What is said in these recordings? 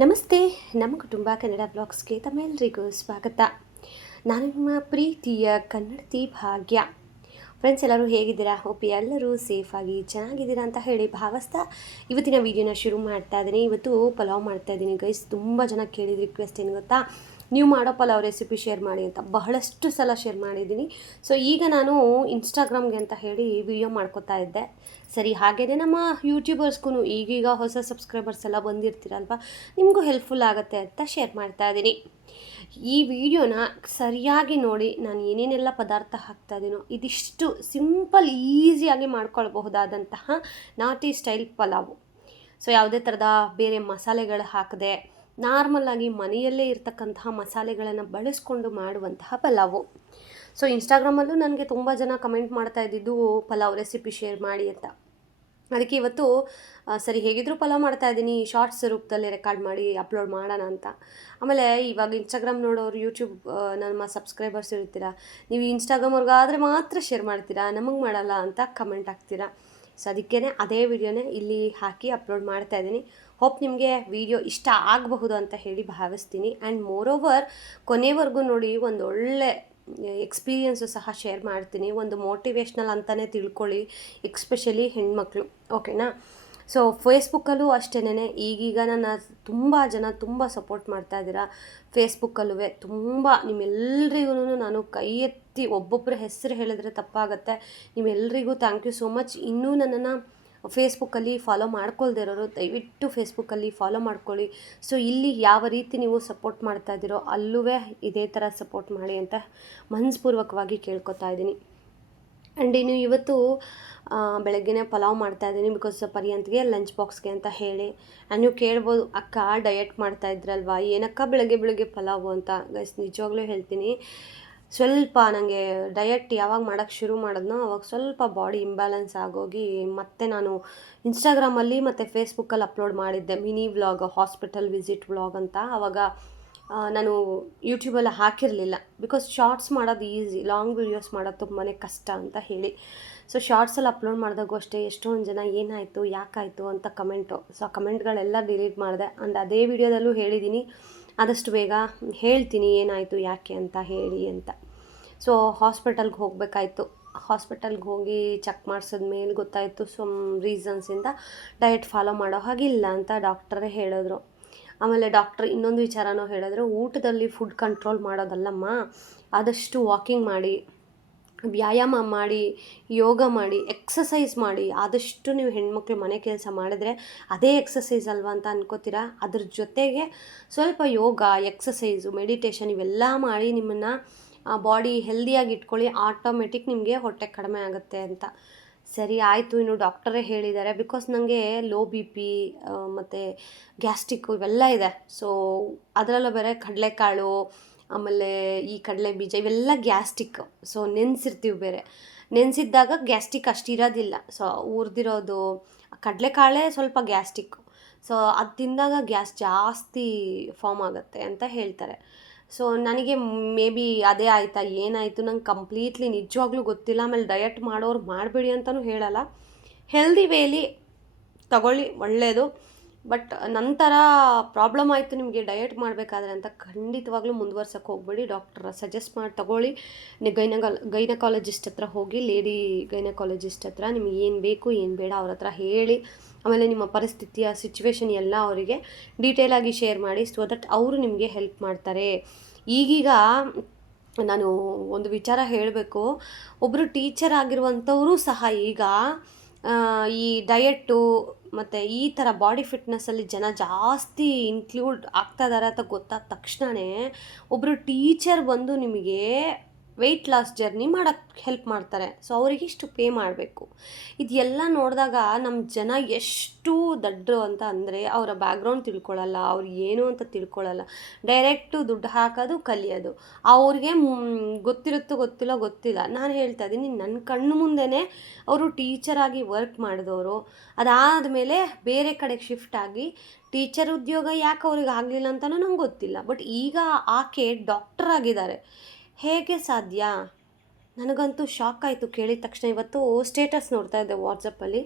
ನಮಸ್ತೆ. ನಮ್ಮ ಕುಟುಂಬ ಕನ್ನಡ ಬ್ಲಾಗ್ಸ್ಗೆ ತಮ್ಮೆಲ್ಲರಿಗೂ ಸ್ವಾಗತ. ನಾನು ನಿಮ್ಮ ಪ್ರೀತಿಯ ಕನ್ನಡತಿ ಭಾಗ್ಯ. ಫ್ರೆಂಡ್ಸ್, ಎಲ್ಲರೂ ಹೇಗಿದ್ದೀರಾ? ಹೋಪ್ ಎಲ್ಲರೂ ಸೇಫಾಗಿ ಚೆನ್ನಾಗಿದ್ದೀರಾ ಅಂತ ಹೇಳಿ ಭಾವಿಸ್ತಾ ಇವತ್ತಿನ ವೀಡಿಯೋನ ಶುರು ಮಾಡ್ತಾ ಇದ್ದೀನಿ. ಇವತ್ತು ಪಲಾವ್ ಮಾಡ್ತಾ ಇದ್ದೀನಿ ಗೈಸ್. ತುಂಬ ಜನ ಕೇಳಿದ ರಿಕ್ವೆಸ್ಟ್ ಏನು ಗೊತ್ತಾ, ನೀವು ಮಾಡೋ ಪಲಾವ್ ರೆಸಿಪಿ ಶೇರ್ ಮಾಡಿ ಅಂತ. ಬಹಳಷ್ಟು ಸಲ ಶೇರ್ ಮಾಡಿದ್ದೀನಿ. ಸೊ ಈಗ ನಾನು ಇನ್ಸ್ಟಾಗ್ರಾಮ್ಗೆ ಅಂತ ಹೇಳಿ ವಿಡಿಯೋ ಮಾಡ್ಕೋತಾ ಇದ್ದೆ. ಸರಿ, ಹಾಗೆಯೇ ನಮ್ಮ ಯೂಟ್ಯೂಬರ್ಸ್ಗೂ ಈಗೀಗ ಹೊಸ ಸಬ್ಸ್ಕ್ರೈಬರ್ಸ್ ಎಲ್ಲ ಬಂದಿರ್ತೀರಲ್ವ, ನಿಮಗೂ ಹೆಲ್ಪ್ಫುಲ್ ಆಗುತ್ತೆ ಅಂತ ಶೇರ್ ಮಾಡ್ತಾ ಇದ್ದೀನಿ. ಈ ವಿಡಿಯೋನ ಸರಿಯಾಗಿ ನೋಡಿ, ನಾನು ಏನೇನೆಲ್ಲ ಪದಾರ್ಥ ಹಾಕ್ತಾಯಿದ್ದೀನೋ ಇದಿಷ್ಟು ಸಿಂಪಲ್ ಈಸಿಯಾಗಿ ಮಾಡ್ಕೊಳ್ಬಹುದಾದಂತಹ ನಾಟಿ ಸ್ಟೈಲ್ ಪಲಾವು. ಸೊ ಯಾವುದೇ ಥರದ ಬೇರೆ ಮಸಾಲೆಗಳು ಹಾಕದೆ ನಾರ್ಮಲಾಗಿ ಮನೆಯಲ್ಲೇ ಇರ್ತಕ್ಕಂತಹ ಮಸಾಲೆಗಳನ್ನು ಬಳಸ್ಕೊಂಡು ಮಾಡುವಂತಹ ಪಲಾವು. ಸೊ ಇನ್ಸ್ಟಾಗ್ರಾಮಲ್ಲೂ ನನಗೆ ತುಂಬ ಜನ ಕಮೆಂಟ್ ಮಾಡ್ತಾ ಇದ್ದಿದ್ದು ಪಲಾವ್ ರೆಸಿಪಿ ಶೇರ್ ಮಾಡಿ ಅಂತ. ಅದಕ್ಕೆ ಇವತ್ತು ಸರಿ ಹೇಗಿದ್ದರೂ ಪಲಾವ್ ಮಾಡ್ತಾಯಿದ್ದೀನಿ, ಶಾರ್ಟ್ಸ್ ರೂಪದಲ್ಲಿ ರೆಕಾರ್ಡ್ ಮಾಡಿ ಅಪ್ಲೋಡ್ ಮಾಡೋಣ ಅಂತ. ಆಮೇಲೆ ಇವಾಗ ಇನ್ಸ್ಟಾಗ್ರಾಮ್ ನೋಡೋರು, ಯೂಟ್ಯೂಬ್ ನಮ್ಮ ಸಬ್ಸ್ಕ್ರೈಬರ್ಸ್ ಇರ್ತೀರಾ, ನೀವು ಇನ್ಸ್ಟಾಗ್ರಾಮ್ವ್ರಿಗಾದರೆ ಮಾತ್ರ ಶೇರ್ ಮಾಡ್ತೀರಾ, ನಮಗೆ ಮಾಡಲ್ಲ ಅಂತ ಕಮೆಂಟ್ ಹಾಕ್ತೀರಾ. ಸೊ ಅದಕ್ಕೇ ಅದೇ ವಿಡಿಯೋನೇ ಇಲ್ಲಿ ಹಾಕಿ ಅಪ್ಲೋಡ್ ಮಾಡ್ತಾಯಿದ್ದೀನಿ. ಹೋಪ್ ನಿಮಗೆ ವಿಡಿಯೋ ಇಷ್ಟ ಆಗಬಹುದು ಅಂತ ಹೇಳಿ ಭಾವಿಸ್ತೀನಿ. ಆ್ಯಂಡ್ ಮೋರೋವರ್ ಕೊನೆವರೆಗೂ ನೋಡಿ, ಒಂದು ಒಳ್ಳೆ ಎಕ್ಸ್ಪೀರಿಯೆನ್ಸು ಸಹ ಶೇರ್ ಮಾಡ್ತೀನಿ. ಒಂದು ಮೋಟಿವೇಶ್ನಲ್ ಅಂತಲೇ ತಿಳ್ಕೊಳ್ಳಿ, ಎಕ್ಸ್ಪೆಷಲಿ ಹೆಣ್ಮಕ್ಳು, ಓಕೆನಾ? ಸೊ ಫೇಸ್ಬುಕ್ಕಲ್ಲೂ ಅಷ್ಟೇನೆ, ಈಗೀಗ ನನ್ನ ತುಂಬ ಜನ ತುಂಬ ಸಪೋರ್ಟ್ ಮಾಡ್ತಾ ಇದ್ದೀರಾ. ಫೇಸ್ಬುಕ್ಕಲ್ಲೂ ತುಂಬ ನಿಮ್ಮೆಲ್ಲರಿಗೂ ನಾನು ಕೈ ಎತ್ತಿ ಒಬ್ಬೊಬ್ಬರ ಹೆಸರು ಹೇಳಿದ್ರೆ ತಪ್ಪಾಗುತ್ತೆ. ನಿಮ್ಮೆಲ್ಲರಿಗೂ ಥ್ಯಾಂಕ್ ಯು ಸೋ ಮಚ್. ಇನ್ನೂ ನನ್ನನ್ನು ಫೇಸ್ಬುಕ್ಕಲ್ಲಿ ಫಾಲೋ ಮಾಡ್ಕೊಳ್ದೇ ಇರೋರು ದಯವಿಟ್ಟು ಫೇಸ್ಬುಕ್ಕಲ್ಲಿ ಫಾಲೋ ಮಾಡ್ಕೊಳ್ಳಿ. ಸೊ ಇಲ್ಲಿ ಯಾವ ರೀತಿ ನೀವು ಸಪೋರ್ಟ್ ಮಾಡ್ತಾ ಇದ್ದೀರೋ ಅಲ್ಲೂ ಇದೇ ಥರ ಸಪೋರ್ಟ್ ಮಾಡಿ ಅಂತ ಮನಸ್ಪೂರ್ವಕವಾಗಿ ಕೇಳ್ಕೊತಾ ಇದ್ದೀನಿ. ಆ್ಯಂಡ್ ಇನ್ನು ಇವತ್ತು ಬೆಳಗ್ಗೆನೇ ಪಲಾವ್ ಮಾಡ್ತಾಯಿದ್ದೀನಿ, ಬಿಕಾಸ್ ಪರಿಯಂತ್ಗೆ ಲಂಚ್ ಬಾಕ್ಸ್ಗೆ ಅಂತ ಹೇಳಿ. ಆ್ಯಂಡ್ ನೀವು ಕೇಳ್ಬೋದು, ಅಕ್ಕ ಡಯಟ್ ಮಾಡ್ತಾ ಇದ್ರಲ್ವ, ಏನಕ್ಕ ಬೆಳಗ್ಗೆ ಬೆಳಗ್ಗೆ ಪಲಾವು ಅಂತ. ಗೈಸ್, ನಿಜವಾಗ್ಲೂ ಹೇಳ್ತೀನಿ, ಸ್ವಲ್ಪ ನನಗೆ ಡಯಟ್ ಯಾವಾಗ ಮಾಡೋಕ್ಕೆ ಶುರು ಮಾಡಿದ್ನೋ ಅವಾಗ ಸ್ವಲ್ಪ ಬಾಡಿ ಇಂಬ್ಯಾಲೆನ್ಸ್ ಆಗೋಗಿ ಮತ್ತೆ ನಾನು ಇನ್ಸ್ಟಾಗ್ರಾಮಲ್ಲಿ ಮತ್ತು ಫೇಸ್ಬುಕ್ಕಲ್ಲಿ ಅಪ್ಲೋಡ್ ಮಾಡಿದ್ದೆ mini vlog, hospital visit vlog ಅಂತ. ಆವಾಗ ನಾನು ಯೂಟ್ಯೂಬಲ್ಲಿ ಹಾಕಿರಲಿಲ್ಲ, ಬಿಕಾಸ್ ಶಾರ್ಟ್ಸ್ ಮಾಡೋದು ಈಸಿ, ಲಾಂಗ್ ವೀಡಿಯೋಸ್ ಮಾಡೋದು ತುಂಬಾ ಕಷ್ಟ ಅಂತ ಹೇಳಿ. ಸೊ ಶಾರ್ಟ್ಸಲ್ಲಿ ಅಪ್ಲೋಡ್ ಮಾಡಿದಾಗೂ ಅಷ್ಟೇ ಎಷ್ಟೊಂದು ಜನ ಏನಾಯಿತು ಯಾಕಾಯಿತು ಅಂತ ಕಮೆಂಟು. ಸೊ ಆ ಕಮೆಂಟ್ಗಳೆಲ್ಲ ಡಿಲೀಟ್ ಮಾಡಿದೆ. ಆ್ಯಂಡ್ ಅದೇ ವಿಡಿಯೋದಲ್ಲೂ ಹೇಳಿದ್ದೀನಿ, ಆದಷ್ಟು ಬೇಗ ಹೇಳ್ತೀನಿ ಏನಾಯಿತು ಯಾಕೆ ಅಂತ ಹೇಳಿ ಅಂತ. ಸೊ ಹಾಸ್ಪಿಟಲ್ಗೆ ಹೋಗಬೇಕಾಯ್ತು. ಹಾಸ್ಪಿಟಲ್ಗೆ ಹೋಗಿ ಚೆಕ್ ಮಾಡಿಸಿದ್ಮೇಲೆ ಗೊತ್ತಾಯಿತು, ಸಮ್ ರೀಸನ್ಸಿಂದ ಡಯಟ್ ಫಾಲೋ ಮಾಡೋ ಹಾಗಿಲ್ಲ ಅಂತ ಡಾಕ್ಟರೇ ಹೇಳಿದ್ರು. ಆಮೇಲೆ ಡಾಕ್ಟ್ರ್ ಇನ್ನೊಂದು ವಿಚಾರನೂ ಹೇಳಿದ್ರು, ಊಟದಲ್ಲಿ ಫುಡ್ ಕಂಟ್ರೋಲ್ ಮಾಡೋದಲ್ಲಮ್ಮ, ಆದಷ್ಟು ವಾಕಿಂಗ್ ಮಾಡಿ, ವ್ಯಾಯಾಮ ಮಾಡಿ, ಯೋಗ ಮಾಡಿ, ಎಕ್ಸಸೈಸ್ ಮಾಡಿ. ಆದಷ್ಟು ನೀವು ಹೆಣ್ಮಕ್ಳು ಮನೆ ಕೆಲಸ ಮಾಡಿದ್ರೆ ಅದೇ ಎಕ್ಸಸೈಸ್ ಅಲ್ವಾ ಅಂತ ಅನ್ಕೋತೀರಾ. ಅದ್ರ ಜೊತೆಗೆ ಸ್ವಲ್ಪ ಯೋಗ, ಎಕ್ಸಸೈಸು, ಮೆಡಿಟೇಷನ್ ಇವೆಲ್ಲ ಮಾಡಿ ನಿಮ್ಮನ್ನು ಬಾಡಿ ಹೆಲ್ದಿಯಾಗಿ ಇಟ್ಕೊಳ್ಳಿ. ಆಟೋಮೆಟಿಕ್ ನಿಮಗೆ ಹೊಟ್ಟೆ ಕಡಿಮೆ ಆಗುತ್ತೆ ಅಂತ. ಸರಿ ಆಯಿತು, ಇನ್ನು ಡಾಕ್ಟರೇ ಹೇಳಿದ್ದಾರೆ, ಬಿಕಾಸ್ ನನಗೆ ಲೋ ಬಿ ಪಿ ಮತ್ತು ಗ್ಯಾಸ್ಟ್ರಿಕ್ಕು ಇವೆಲ್ಲ ಇದೆ. ಸೊ ಅದರಲ್ಲೂ ಬೇರೆ ಕಡಲೆಕಾಳು, ಆಮೇಲೆ ಈ ಕಡಲೆ ಬೀಜ ಇವೆಲ್ಲ ಗ್ಯಾಸ್ಟ್ರಿಕ್. ಸೊ ನೆನೆಸಿರ್ತೀವಿ ಬೇರೆ, ನೆನೆಸಿದ್ದಾಗ ಗ್ಯಾಸ್ಟ್ರಿಕ್ ಅಷ್ಟು ಇರೋದಿಲ್ಲ. ಸೊ ಹುರಿದಿರೋದು ಕಡಲೆಕಾಳೇ ಸ್ವಲ್ಪ ಗ್ಯಾಸ್ಟ್ರಿಕ್ಕು. ಸೊ ಅದು ತಿಂದಾಗ ಗ್ಯಾಸ್ ಜಾಸ್ತಿ ಫಾರ್ಮ್ ಆಗುತ್ತೆ ಅಂತ ಹೇಳ್ತಾರೆ. ಸೊ ನನಗೆ ಮೇ ಬಿ ಅದೇ ಆಯಿತಾ ಏನಾಯಿತು ನಂಗೆ ಕಂಪ್ಲೀಟ್ಲಿ ನಿಜವಾಗ್ಲೂ ಗೊತ್ತಿಲ್ಲ. ಆಮೇಲೆ ಡಯಟ್ ಮಾಡೋರು ಮಾಡಬೇಡಿ ಅಂತಲೂ ಹೇಳಲ್ಲ, ಹೆಲ್ದಿ ವೇಲಿ ತಗೊಳ್ಳಿ, ಒಳ್ಳೆಯದು. ಬಟ್ ನಂತರ ಪ್ರಾಬ್ಲಮ್ ಆಯಿತು ನಿಮಗೆ ಡಯಟ್ ಮಾಡಬೇಕಾದ್ರೆ ಅಂತ ಖಂಡಿತವಾಗ್ಲೂ ಮುಂದುವರ್ಸೋಕ್ಕೆ ಹೋಗಬೇಡಿ. ಡಾಕ್ಟರ್ ಸಜೆಸ್ಟ್ ಮಾಡಿ ತಗೊಳ್ಳಿ. ಗೈನಕಾಲಜಿಸ್ಟ್ ಹತ್ರ ಹೋಗಿ, ಲೇಡಿ ಗೈನಕಾಲಜಿಸ್ಟ್ ಹತ್ರ ನಿಮಗೆ ಏನು ಬೇಕು ಏನು ಬೇಡ ಅವ್ರ ಹತ್ರ ಹೇಳಿ. ಆಮೇಲೆ ನಿಮ್ಮ ಪರಿಸ್ಥಿತಿಯ ಸಿಚುವೇಶನ್ ಎಲ್ಲ ಅವರಿಗೆ ಡೀಟೇಲಾಗಿ ಶೇರ್ ಮಾಡಿ, ಸೊ ದಟ್ ಅವರು ನಿಮಗೆ ಹೆಲ್ಪ್ ಮಾಡ್ತಾರೆ. ಈಗೀಗ ನಾನು ಒಂದು ವಿಚಾರ ಹೇಳಬೇಕು, ಒಬ್ಬರು ಟೀಚರ್ ಆಗಿರುವಂಥವರು ಸಹ ಈಗ ಈ ಡಯೆಟ್ಟು ಮತ್ತು ಈ ಥರ ಬಾಡಿ ಫಿಟ್ನೆಸ್ಸಲ್ಲಿ ಜನ ಜಾಸ್ತಿ ಇನ್ಕ್ಲೂಡ್ ಆಗ್ತಾ ಇದ್ದಾರೆ ಅಂತ ಗೊತ್ತಾದ ತಕ್ಷಣವೇ ಒಬ್ಬರು ಟೀಚರ್ ಬಂದು ನಿಮಗೆ ವೆಯ್ಟ್ ಲಾಸ್ ಜರ್ನಿ ಮಾಡೋಕ್ಕೆ ಹೆಲ್ಪ್ ಮಾಡ್ತಾರೆ. ಸೊ ಅವರಿಗೆ ಇಷ್ಟು ಪೇ ಮಾಡಬೇಕು. ಇದೆಲ್ಲ ನೋಡಿದಾಗ ನಮ್ಮ ಜನ ಎಷ್ಟು ದಡ್ರು ಅಂತ ಅಂದರೆ, ಅವರ ಬ್ಯಾಕ್ಗ್ರೌಂಡ್ ತಿಳ್ಕೊಳ್ಳಲ್ಲ, ಅವ್ರು ಏನು ಅಂತ ತಿಳ್ಕೊಳ್ಳಲ್ಲ, ಡೈರೆಕ್ಟು ದುಡ್ಡು ಹಾಕೋದು ಕಲಿಯೋದು. ಅವ್ರಿಗೆ ಗೊತ್ತಿರುತ್ತೋ ಗೊತ್ತಿಲ್ಲ. ನಾನು ಹೇಳ್ತಾ ಇದ್ದೀನಿ, ನನ್ನ ಕಣ್ಣು ಮುಂದೆನೇ ಅವರು ಟೀಚರಾಗಿ ವರ್ಕ್ ಮಾಡಿದವರು, ಅದಾದಮೇಲೆ ಬೇರೆ ಕಡೆಗೆ ಶಿಫ್ಟ್ ಆಗಿ ಟೀಚರ್ ಉದ್ಯೋಗ ಯಾಕೆ ಅವ್ರಿಗೆ ಆಗಲಿಲ್ಲ ಅಂತಲೂ ನಂಗೆ ಗೊತ್ತಿಲ್ಲ. ಬಟ್ ಈಗ ಆಕೆ ಡಾಕ್ಟರ್ ಆಗಿದ್ದಾರೆ. ಹೇಗೆ ಸಾಧ್ಯ? ನನಗಂತೂ ಶಾಕ್ ಆಯಿತು ಕೇಳಿದ ತಕ್ಷಣ. ಇವತ್ತು ಸ್ಟೇಟಸ್ ನೋಡ್ತಾ ಇದ್ದೆ ವಾಟ್ಸಪ್ಪಲ್ಲಿ.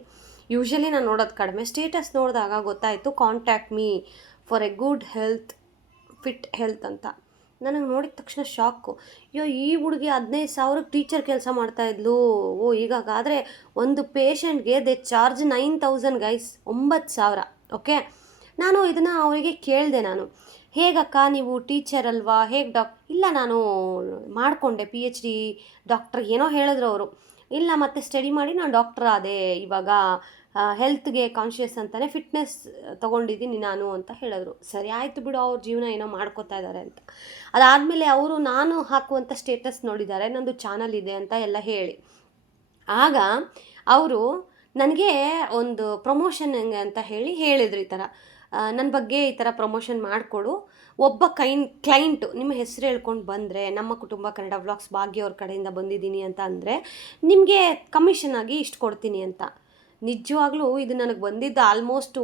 ಯೂಶ್ವಲಿ ನಾನು ನೋಡೋದು ಕಡಿಮೆ, ಸ್ಟೇಟಸ್ ನೋಡಿದಾಗ ಗೊತ್ತಾಯಿತು, contact me for A good health, fit health ಅಂತ. ನನಗೆ ನೋಡಿದ ತಕ್ಷಣ ಶಾಕು. ಅಯ್ಯೋ, ಈ ಹುಡುಗಿ 15,000ಕ್ಕೆ ಟೀಚರ್ ಕೆಲಸ ಮಾಡ್ತಾಯಿದ್ಲು. ಈಗಾದರೆ ಒಂದು ಪೇಷಂಟ್ಗೆ ದೇ ಚಾರ್ಜ್ 9,000 ಗೈಸ್, 9,000. ಓಕೆ, ನಾನು ಇದನ್ನು ಅವರಿಗೆ ಕೇಳಿದೆ. ಹೇಗಕ್ಕ ನೀವು ಟೀಚರ್ ಅಲ್ವಾ, ಹೇಗೆ ಇಲ್ಲ, ನಾನು ಮಾಡಿಕೊಂಡೆ PhD ಡಾಕ್ಟ್ರ್ ಏನೋ ಹೇಳಿದ್ರು ಅವರು. ಇಲ್ಲ, ಮತ್ತೆ ಸ್ಟಡಿ ಮಾಡಿ ನಾನು ಡಾಕ್ಟ್ರ್ ಆದೆ, ಇವಾಗ ಹೆಲ್ತ್ಗೆ ಕಾನ್ಷಿಯಸ್ ಅಂತಲೇ ಫಿಟ್ನೆಸ್ ತೊಗೊಂಡಿದ್ದೀನಿ ನಾನು ಅಂತ ಹೇಳಿದ್ರು. ಸರಿ ಆಯಿತು ಬಿಡು, ಅವ್ರ ಜೀವನ ಏನೋ ಮಾಡ್ಕೋತಾ ಇದ್ದಾರೆ ಅಂತ. ಅದಾದಮೇಲೆ ಅವರು ನಾನು ಹಾಕುವಂಥ ಸ್ಟೇಟಸ್ ನೋಡಿದ್ದಾರೆ, ನಂದು ಚಾನಲ್ ಇದೆ ಅಂತ ಎಲ್ಲ ಹೇಳಿ. ಆಗ ಅವರು ನನಗೆ ಒಂದು ಪ್ರಮೋಷನ್ ಹೆಂಗೆ ಅಂತ ಹೇಳಿದರು. ಈ ಥರ ನನ್ನ ಬಗ್ಗೆ ಈ ಥರ ಪ್ರಮೋಷನ್ ಮಾಡಿಕೊಡು, ಒಬ್ಬ ಕ್ಲೈಂಟು ನಿಮ್ಮ ಹೆಸರು ಹೇಳ್ಕೊಂಡು ಬಂದರೆ, ನಮ್ಮ ಕುಟುಂಬ ಕನ್ನಡ ವ್ಲಾಗ್ಸ್ ಭಾಗ್ಯ ಅವ್ರ ಕಡೆಯಿಂದ ಬಂದಿದ್ದೀನಿ ಅಂತ ಅಂದರೆ ನಿಮಗೆ ಕಮಿಷನ್ ಆಗಿ ಇಷ್ಟು ಕೊಡ್ತೀನಿ ಅಂತ. ನಿಜವಾಗ್ಲೂ ಇದು ನನಗೆ ಬಂದಿದ್ದು ಆಲ್ಮೋಸ್ಟ್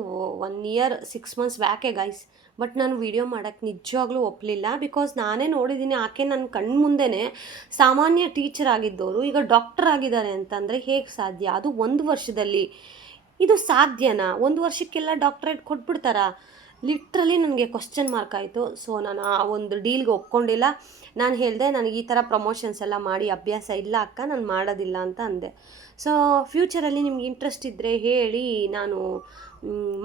1 year 6 months ಬ್ಯಾಕೆ ಗೈಸ್. ಬಟ್ ನಾನು ವಿಡಿಯೋ ಮಾಡೋಕ್ಕೆ ನಿಜವಾಗ್ಲೂ ಒಪ್ಪಲಿಲ್ಲ. ಬಿಕಾಸ್ ನಾನೇ ನೋಡಿದ್ದೀನಿ, ಆಕೆ ನನ್ನ ಕಣ್ಣು ಮುಂದೆನೇ ಸಾಮಾನ್ಯ ಟೀಚರ್ ಆಗಿದ್ದವರು ಈಗ ಡಾಕ್ಟರ್ ಆಗಿದ್ದಾರೆ ಅಂತಂದರೆ ಹೇಗೆ ಸಾಧ್ಯ? ಅದು 1 ವರ್ಷದಲ್ಲಿ. ಇದು ಸಾಧ್ಯನಾ? 1 ವರ್ಷಕ್ಕೆಲ್ಲ ಡಾಕ್ಟ್ರೇಟ್ ಕೊಟ್ಬಿಡ್ತಾರಾ? ಲಿಟ್ರಲಿ ನನಗೆ ಕ್ವಶ್ಚನ್ ಮಾರ್ಕ್ ಆಯಿತು. ಸೊ ನಾನು ಆ ಒಂದು ಡೀಲ್ಗೆ ಒಪ್ಕೊಂಡಿಲ್ಲ. ನಾನು ಹೇಳಿದೆ, ನನಗೆ ಈ ಥರ ಪ್ರಮೋಷನ್ಸ್ ಎಲ್ಲ ಮಾಡಿ ಅಭ್ಯಾಸ ಇಲ್ಲ ಅಕ್ಕ, ನಾನು ಮಾಡೋದಿಲ್ಲ ಅಂತ ಅಂದೆ. ಸೊ ಫ್ಯೂಚರಲ್ಲಿ ನಿಮ್ಗೆ ಇಂಟ್ರೆಸ್ಟ್ ಇದ್ದರೆ ಹೇಳಿ, ನಾನು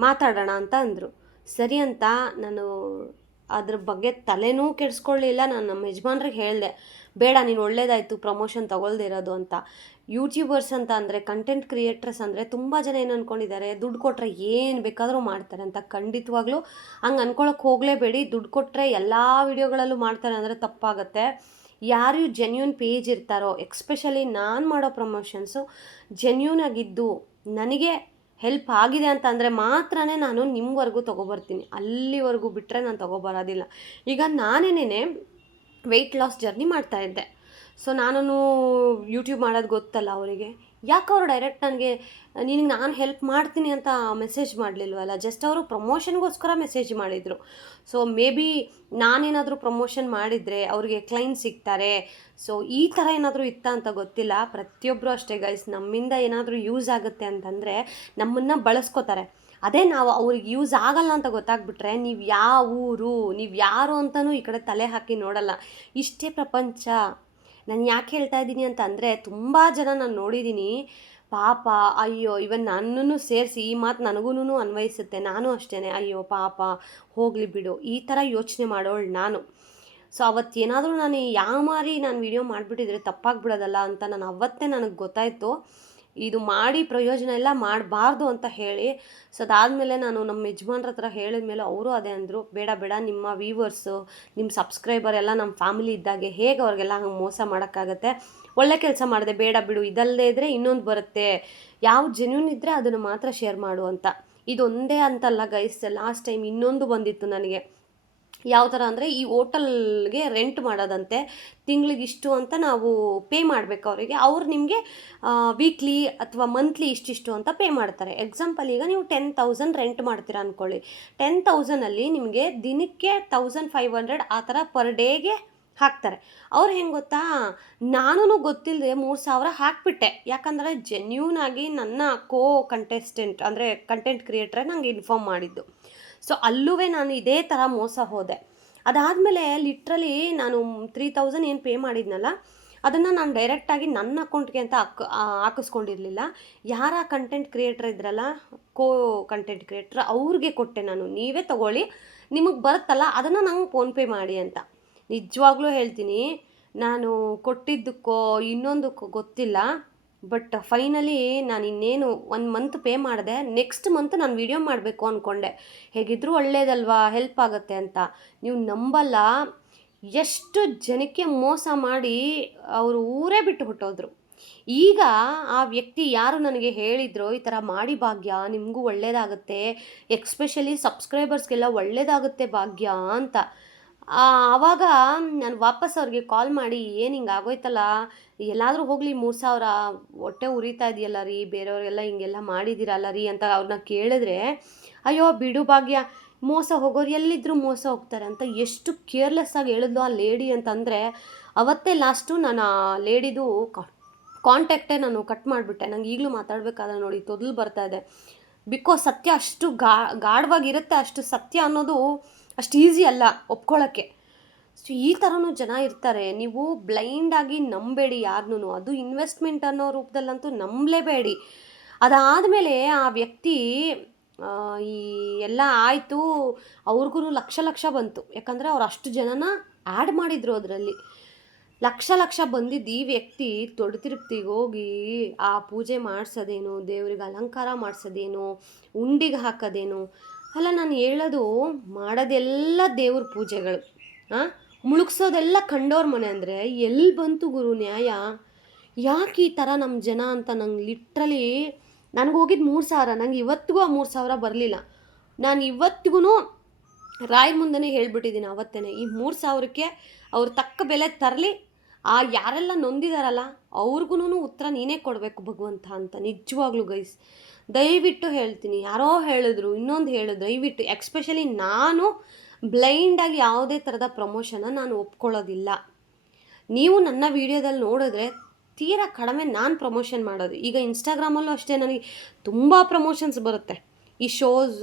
ಮಾತಾಡೋಣ ಅಂತ ಅಂದರು. ಸರಿ ಅಂತ ನಾನು ಅದ್ರ ಬಗ್ಗೆ ತಲೆನೂ ಕೆಡಿಸ್ಕೊಳ್ಳಿಲ್ಲ. ನಾನು ನಮ್ಮ ಯಜಮಾನ್ರಿಗೆ ಹೇಳಿದೆ, ಬೇಡ ನೀನು ಒಳ್ಳೇದಾಯಿತು ಪ್ರಮೋಷನ್ ತೊಗೊಳ್ದೇ ಇರೋದು ಅಂತ. ಯೂಟ್ಯೂಬರ್ಸ್ ಅಂತ ಅಂದರೆ, ಕಂಟೆಂಟ್ ಕ್ರಿಯೇಟರ್ಸ್ ಅಂದರೆ ತುಂಬ ಜನ ಏನು ಅಂದ್ಕೊಂಡಿದ್ದಾರೆ, ದುಡ್ಡು ಕೊಟ್ಟರೆ ಏನು ಬೇಕಾದರೂ ಮಾಡ್ತಾರೆ ಅಂತ. ಖಂಡಿತವಾಗ್ಲೂ ಹಂಗೆ ಅಂದ್ಕೊಳಕ್ಕೆ ಹೋಗಲೇಬೇಡಿ. ದುಡ್ಡು ಕೊಟ್ಟರೆ ಎಲ್ಲ ವಿಡಿಯೋಗಳಲ್ಲೂ ಮಾಡ್ತಾರೆ ಅಂದರೆ ತಪ್ಪಾಗುತ್ತೆ. ಯಾರು ಜೆನ್ಯೂನ್ ಪೇಜ್ ಇರ್ತಾರೋ, ಎಕ್ಸ್ಪೆಷಲಿ ನಾನು ಮಾಡೋ ಪ್ರಮೋಷನ್ಸು ಜೆನ್ಯೂನ್ ಆಗಿದ್ದು ನನಗೆ ಹೆಲ್ಪ್ ಆಗಿದೆ ಅಂತ ಅಂದರೆ ಮಾತ್ರ ನಾನು ನಿಮ್ವರೆಗೂ ತೊಗೊಬರ್ತೀನಿ. ಅಲ್ಲಿವರೆಗೂ ಬಿಟ್ಟರೆ ನಾನು ತೊಗೊಬರೋದಿಲ್ಲ. ಈಗ ನಾನೇನೇ ವೆಯ್ಟ್ ಲಾಸ್ ಜರ್ನಿ ಮಾಡ್ತಾಯಿದ್ದೆ. ಸೊ ನಾನು ಯೂಟ್ಯೂಬ್ ಮಾಡೋದು ಗೊತ್ತಲ್ಲ ಅವರಿಗೆ. ಯಾಕೆ ಅವರು ಡೈರೆಕ್ಟ್ ನನಗೆ ನಿನಗೆ ನಾನು ಹೆಲ್ಪ್ ಮಾಡ್ತೀನಿ ಅಂತ ಮೆಸೇಜ್ ಮಾಡಲಿಲ್ವಲ್ಲ, ಜಸ್ಟ್ ಅವರು ಪ್ರಮೋಷನ್ಗೋಸ್ಕರ ಮೆಸೇಜ್ ಮಾಡಿದರು. ಸೊ ಮೇ ಬಿ ನಾನೇನಾದರೂ ಪ್ರಮೋಷನ್ ಮಾಡಿದರೆ ಅವ್ರಿಗೆ ಕ್ಲೈಂಟ್ ಸಿಗ್ತಾರೆ. ಸೊ ಈ ಥರ ಏನಾದರೂ ಇತ್ತ ಅಂತ ಗೊತ್ತಿಲ್ಲ. ಪ್ರತಿಯೊಬ್ಬರು ಅಷ್ಟೇ ಗೈಸ್, ನಮ್ಮಿಂದ ಏನಾದರೂ ಯೂಸ್ ಆಗುತ್ತೆ ಅಂತಂದರೆ ನಮ್ಮನ್ನು ಬಳಸ್ಕೋತಾರೆ. ಅದೇ ನಾವು ಅವ್ರಿಗೆ ಯೂಸ್ ಆಗಲ್ಲ ಅಂತ ಗೊತ್ತಾಗ್ಬಿಟ್ರೆ, ನೀವು ಯಾವ ಊರು, ನೀವು ಯಾರು ಅಂತಲೂ ಈ ಕಡೆ ತಲೆ ಹಾಕಿ ನೋಡಲ್ಲ. ಇಷ್ಟೇ ಪ್ರಪಂಚ. ನಾನು ಯಾಕೆ ಹೇಳ್ತಾ ಇದ್ದೀನಿ ಅಂತ ಅಂದರೆ, ತುಂಬ ಜನ ನಾನು ನೋಡಿದ್ದೀನಿ ಪಾಪ, ಅಯ್ಯೋ, ಇವನ್ ನನ್ನನ್ನು ಸೇರಿಸಿ ಈ ಮಾತು ನನಗೂ ಅನ್ವಯಿಸುತ್ತೆ. ನಾನು ಅಷ್ಟೇ, ಅಯ್ಯೋ ಪಾಪ ಹೋಗಲಿ ಬಿಡು, ಈ ಥರ ಯೋಚನೆ ಮಾಡೋಳು ನಾನು. ಸೊ ಅವತ್ತೇನಾದರೂ ನಾನು ಮಾರಿ ನಾನು ವಿಡಿಯೋ ಮಾಡಿಬಿಟ್ಟಿದ್ರೆ ತಪ್ಪಾಗ್ಬಿಡೋದಲ್ಲ ಅಂತ ಅವತ್ತೇ ನನಗೆ ಗೊತ್ತಾಯಿತು. ಇದು ಮಾಡಿ ಪ್ರಯೋಜನ ಎಲ್ಲ ಮಾಡಬಾರ್ದು ಅಂತ ಹೇಳಿ. ಸೊ ಅದಾದಮೇಲೆ ನಾನು ನಮ್ಮ ಯಜಮಾನ್ರ ಹತ್ರ ಹೇಳಿದ ಮೇಲೆ ಅವರು ಅದೇ ಅಂದರು, ಬೇಡ ನಿಮ್ಮ ವ್ಯೂವರ್ಸು, ನಿಮ್ಮ ಸಬ್ಸ್ಕ್ರೈಬರ್ ಎಲ್ಲ ನಮ್ಮ ಫ್ಯಾಮಿಲಿ ಇದ್ದಾಗೆ ಹೇಗೆ ಅವ್ರಿಗೆಲ್ಲ ಹಂಗೆ ಮೋಸ ಮಾಡೋಕ್ಕಾಗತ್ತೆ? ಒಳ್ಳೆ ಕೆಲಸ ಮಾಡಿದೆ, ಬೇಡ ಬಿಡು, ಇದಲ್ಲದೆ ಇದ್ದರೆ ಇನ್ನೊಂದು ಬರುತ್ತೆ, ಯಾವ ಜೆನ್ಯೂನ್ ಇದ್ದರೆ ಅದನ್ನು ಮಾತ್ರ ಶೇರ್ ಮಾಡು ಅಂತ. ಇದೊಂದೇ ಅಂತಲ್ಲ ಗೈಸ್, ಲಾಸ್ಟ್ ಟೈಮ್ ಇನ್ನೊಂದು ಬಂದಿತ್ತು ನನಗೆ. ಯಾವ ಥರ ಅಂದರೆ, ಈ ಹೋಟೆಲ್ಗೆ ರೆಂಟ್ ಮಾಡೋದಂತೆ, ತಿಂಗಳಿಗಿಷ್ಟು ಅಂತ ನಾವು ಪೇ ಮಾಡಬೇಕು ಅವರಿಗೆ. ಅವ್ರು ನಿಮಗೆ ವೀಕ್ಲಿ ಅಥವಾ ಮಂತ್ಲಿ ಇಷ್ಟಿಷ್ಟು ಅಂತ ಪೇ ಮಾಡ್ತಾರೆ. ಎಕ್ಸಾಂಪಲ್, ಈಗ ನೀವು 10,000 ರೆಂಟ್ ಮಾಡ್ತೀರಾ ಅಂದ್ಕೊಳ್ಳಿ. 10,000ಅಲ್ಲಿ ನಿಮಗೆ ದಿನಕ್ಕೆ 1,500 ಆ ಥರ ಪರ್ ಡೇಗೆ ಹಾಕ್ತಾರೆ. ಅವ್ರು ಹೆಂಗೆ ಗೊತ್ತಾ, ನಾನು ಗೊತ್ತಿಲ್ಲದೆ 3,000 ಹಾಕಿಬಿಟ್ಟೆ. ಯಾಕಂದರೆ ಜೆನ್ಯೂನಾಗಿ ನನ್ನ ಕಂಟೆಸ್ಟೆಂಟ್ ಅಂದರೆ ಕಂಟೆಂಟ್ ಕ್ರಿಯೇಟ್ರೇ ನನಗೆ ಇನ್ಫಾರ್ಮ್ ಮಾಡಿದ್ದು. ಸೊ ಅಲ್ಲೂ ನಾನು ಇದೇ ಥರ ಮೋಸ ಹೋದೆ. ಅದಾದಮೇಲೆ ಲಿಟ್ರಲಿ ನಾನು 3,000 ಏನು ಪೇ ಮಾಡಿದ್ನಲ್ಲ, ಅದನ್ನು ನಾನು ಡೈರೆಕ್ಟಾಗಿ ನನ್ನ ಅಕೌಂಟ್ಗೆ ಅಂತ ಹಾಕಿಸ್ಕೊಂಡಿರಲಿಲ್ಲ. ಯಾರ ಕಂಟೆಂಟ್ ಕ್ರಿಯೇಟ್ರ್ ಇದ್ರಲ್ಲ, ಕಂಟೆಂಟ್ ಕ್ರಿಯೇಟ್ರ್, ಅವ್ರಿಗೆ ಕೊಟ್ಟೆ ನಾನು. ನೀವೇ ತೊಗೊಳ್ಳಿ, ನಿಮಗೆ ಬರುತ್ತಲ್ಲ ಅದನ್ನು ನಂಗೆ ಫೋನ್ಪೇ ಮಾಡಿ ಅಂತ. ನಿಜವಾಗ್ಲೂ ಹೇಳ್ತೀನಿ, ನಾನು ಕೊಟ್ಟಿದ್ದಕ್ಕೋ ಇನ್ನೊಂದಕ್ಕೋ ಗೊತ್ತಿಲ್ಲ, ಬಟ್ ಫೈನಲಿ ನಾನು ಇನ್ನೇನು 1 ಮಂತ್ ಪೇ ಮಾಡಿದೆ. ನೆಕ್ಸ್ಟ್ ಮಂತ್ ನಾನು ವಿಡಿಯೋ ಮಾಡಬೇಕು ಅಂದ್ಕೊಂಡೆ. ಹೇಗಿದ್ದರೂ ಒಳ್ಳೇದಲ್ವಾ, ಹೆಲ್ಪ್ ಆಗುತ್ತೆ ಅಂತ. ನೀವು ನಂಬಲ್ಲ, ಎಷ್ಟು ಜನಕ್ಕೆ ಮೋಸ ಮಾಡಿ ಅವರು ಊರೇ ಬಿಟ್ಟು ಹೊಟ್ಟೋದ್ರು. ಈಗ ಆ ವ್ಯಕ್ತಿ ಯಾರು ನನಗೆ ಹೇಳಿದ್ರು, ಈ ಥರ ಮಾಡಿ ಭಾಗ್ಯ, ನಿಮಗೂ ಒಳ್ಳೇದಾಗುತ್ತೆ, ಎಕ್ಸ್ಪೆಷಲಿ ಸಬ್ಸ್ಕ್ರೈಬರ್ಸ್ಗೆಲ್ಲ ಒಳ್ಳೇದಾಗುತ್ತೆ ಭಾಗ್ಯ ಅಂತ. ಆವಾಗ ನಾನು ವಾಪಸ್ ಅವ್ರಿಗೆ ಕಾಲ್ ಮಾಡಿ, ಏನು ಹಿಂಗೆ ಆಗೋಯ್ತಲ್ಲ, ಎಲ್ಲಾದರೂ ಹೋಗಲಿ 3,000 ಹೊಟ್ಟೆ ಉರಿತಾ ಇದೆಯಲ್ಲ ರೀ, ಬೇರೆಯವರೆಲ್ಲ ಹಿಂಗೆಲ್ಲ ಮಾಡಿದ್ದೀರಲ್ಲ ರೀ ಅಂತ ಅವ್ರನ್ನ ಕೇಳಿದ್ರೆ, ಅಯ್ಯೋ ಬಿಡು ಭಾಗ್ಯ, ಮೋಸ ಹೋಗೋರು ಎಲ್ಲಿದ್ದರೂ ಮೋಸ ಹೋಗ್ತಾರೆ ಅಂತ ಎಷ್ಟು ಕೇರ್ಲೆಸ್ಸಾಗಿ ಹೇಳಿದ್ಲು ಆ ಲೇಡಿ ಅಂತಂದರೆ, ಅವತ್ತೇ ಲಾಸ್ಟು ನಾನು ಆ ಲೇಡಿದು ಕಾಂಟ್ಯಾಕ್ಟೇ ನಾನು ಕಟ್ ಮಾಡಿಬಿಟ್ಟೆ. ನಂಗೆ ಈಗಲೂ ಮಾತಾಡಬೇಕಾದ್ರೆ ನೋಡಿ ತೊದಲು ಬರ್ತಾ ಇದೆ. ಬಿಕಾಸ್ ಸತ್ಯ ಅಷ್ಟು ಗಾಢವಾಗಿರುತ್ತೆ, ಅಷ್ಟು ಸತ್ಯ ಅನ್ನೋದು ಅಷ್ಟು ಈಸಿ ಅಲ್ಲ ಒಪ್ಕೊಳ್ಳೋಕ್ಕೆ. ಸೊ ಈ ಥರನೂ ಜನ ಇರ್ತಾರೆ. ನೀವು ಬ್ಲೈಂಡಾಗಿ ನಂಬೇಡಿ ಯಾರನ್ನೂ. ಅದು ಇನ್ವೆಸ್ಟ್ಮೆಂಟ್ ಅನ್ನೋ ರೂಪದಲ್ಲಂತೂ ನಂಬಲೇಬೇಡಿ. ಅದಾದಮೇಲೆ ಆ ವ್ಯಕ್ತಿ ಈ ಎಲ್ಲ ಆಯಿತು, ಅವ್ರಿಗೂ ಲಕ್ಷ ಲಕ್ಷ ಬಂತು. ಯಾಕಂದರೆ ಅವ್ರು ಅಷ್ಟು ಜನನ ಆ್ಯಡ್ ಮಾಡಿದರು ಅದರಲ್ಲಿ. ಲಕ್ಷ ಲಕ್ಷ ಬಂದಿದ್ದು ಈ ವ್ಯಕ್ತಿ ದೊಡ್ಡ ತಿರುಪ್ತಿಗೆ ಹೋಗಿ ಆ ಪೂಜೆ ಮಾಡಿಸೋದೇನು, ದೇವ್ರಿಗೆ ಅಲಂಕಾರ ಮಾಡಿಸೋದೇನು, ಉಂಡಿಗೆ ಹಾಕೋದೇನು. ಅಲ್ಲ, ನಾನು ಹೇಳೋದು ಮಾಡೋದೆಲ್ಲ ದೇವ್ರ ಪೂಜೆಗಳು, ಮುಳುಗ್ಸೋದೆಲ್ಲ ಕಂಡೋರ್ ಮನೆ ಅಂದರೆ ಎಲ್ಲಿ ಬಂತು ಗುರು ನ್ಯಾಯ? ಯಾಕೆ ಈ ಥರ ನಮ್ಮ ಜನ ಅಂತ ನಂಗೆ ಲಿಟ್ರಲಿ, ನನಗೆ ಹೋಗಿದ್ದು 3,000, ನಂಗೆ ಇವತ್ತಿಗೂ ಆ 3,000 ಬರಲಿಲ್ಲ. ನಾನು ಇವತ್ತಿಗೂ ರಾಯ್ ಮುಂದೆ ಹೇಳ್ಬಿಟ್ಟಿದ್ದೀನಿ ಅವತ್ತೇ, ಈ 3,000ಕ್ಕೆ ಅವ್ರು ತಕ್ಕ ಬೆಲೆ ತರಲಿ, ಆ ಯಾರೆಲ್ಲ ನೊಂದಿದಾರಲ್ಲ ಅವ್ರಿಗೂ ಉತ್ತರ ನೀನೇ ಕೊಡಬೇಕು ಭಗವಂತ ಅಂತ. ನಿಜವಾಗ್ಲೂ ಗೈಸ್, ದಯವಿಟ್ಟು ಹೇಳ್ತೀನಿ. ಯಾರೋ ಹೇಳಿದ್ರು, ಇನ್ನೊಂದು ಹೇಳಿದ್ರು, ದಯವಿಟ್ಟು ಎಕ್ಸ್ಪೆಷಲಿ ನಾನು ಬ್ಲೈಂಡಾಗಿ ಯಾವುದೇ ಥರದ ಪ್ರಮೋಷನ್ನ ನಾನು ಒಪ್ಕೊಳ್ಳೋದಿಲ್ಲ. ನೀವು ನನ್ನ ವೀಡಿಯೋದಲ್ಲಿ ನೋಡಿದ್ರೆ ತೀರಾ ಕಡಿಮೆ ನಾನು ಪ್ರಮೋಷನ್ ಮಾಡೋದು. ಈಗ ಇನ್ಸ್ಟಾಗ್ರಾಮಲ್ಲೂ ಅಷ್ಟೇ ನನಗೆ ತುಂಬ ಪ್ರಮೋಷನ್ಸ್ ಬರುತ್ತೆ. ಈ ಶೋಸ್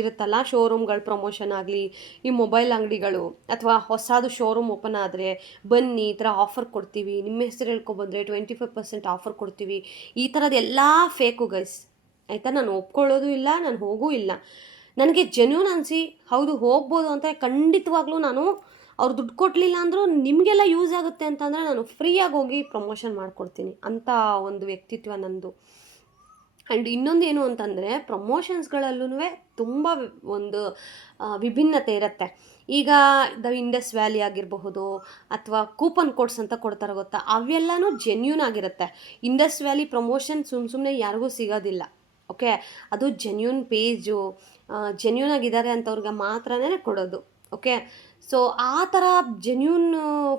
ಇರುತ್ತಲ್ಲ, ಶೋರೂಮ್ಗಳ ಪ್ರಮೋಷನ್ ಆಗಲಿ, ಈ ಮೊಬೈಲ್ ಅಂಗಡಿಗಳು ಅಥವಾ ಹೊಸದು ಶೋರೂಮ್ ಓಪನ್ ಆದರೆ ಬನ್ನಿ, ಈ ಥರ ಆಫರ್ ಕೊಡ್ತೀವಿ, ನಿಮ್ಮ ಹೆಸರು ಹೇಳ್ಕೊಬಂದರೆ 25% ಆಫರ್ ಕೊಡ್ತೀವಿ. ಈ ಥರದ್ದು ಎಲ್ಲ ಫೇಕು ಗೈಸ್, ಆಯಿತಾ? ನಾನು ಒಪ್ಕೊಳ್ಳೋದು ಇಲ್ಲ, ನಾನು ಹೋಗೂ ಇಲ್ಲ. ನನಗೆ ಜೆನ್ಯೂನ್ ಅನಿಸಿ ಹೌದು ಹೋಗ್ಬೋದು ಅಂತ ಖಂಡಿತವಾಗ್ಲೂ ನಾನು ಅವ್ರು ದುಡ್ಡು ಕೊಡಲಿಲ್ಲ ಅಂದರೂ ನಿಮಗೆಲ್ಲ ಯೂಸ್ ಆಗುತ್ತೆ ಅಂತಂದರೆ ನಾನು ಫ್ರೀಯಾಗಿ ಹೋಗಿ ಪ್ರಮೋಷನ್ ಮಾಡಿಕೊಡ್ತೀನಿ ಅಂಥ ಒಂದು ವ್ಯಕ್ತಿತ್ವ ನನ್ನದು. ಆ್ಯಂಡ್ ಇನ್ನೊಂದು ಏನು ಅಂತಂದರೆ, ಪ್ರಮೋಷನ್ಸ್ಗಳಲ್ಲೂ ತುಂಬ ಒಂದು ವಿಭಿನ್ನತೆ ಇರುತ್ತೆ. ಈಗ ದ ಇಂಡಸ್ ವ್ಯಾಲಿ ಆಗಿರಬಹುದು ಅಥವಾ ಕೂಪನ್ ಕೋಡ್ಸ್ ಅಂತ ಕೊಡ್ತಾರೆ ಗೊತ್ತಾ, ಅವೆಲ್ಲನೂ ಜೆನ್ಯೂನ್ ಆಗಿರುತ್ತೆ. ಇಂಡಸ್ ವ್ಯಾಲಿ ಪ್ರಮೋಷನ್ ಸುಮ್ಮನೆ ಯಾರಿಗೂ ಸಿಗೋದಿಲ್ಲ. ಓಕೆ, ಅದು ಜೆನ್ಯೂನ್ ಪೇಜು, ಜೆನ್ಯೂನ್ ಆಗಿದ್ದಾರೆ ಅಂಥವ್ರಿಗೆ ಮಾತ್ರನೇ ಕೊಡೋದು. ಓಕೆ, ಸೊ ಆ ಥರ ಜೆನ್ಯೂನ್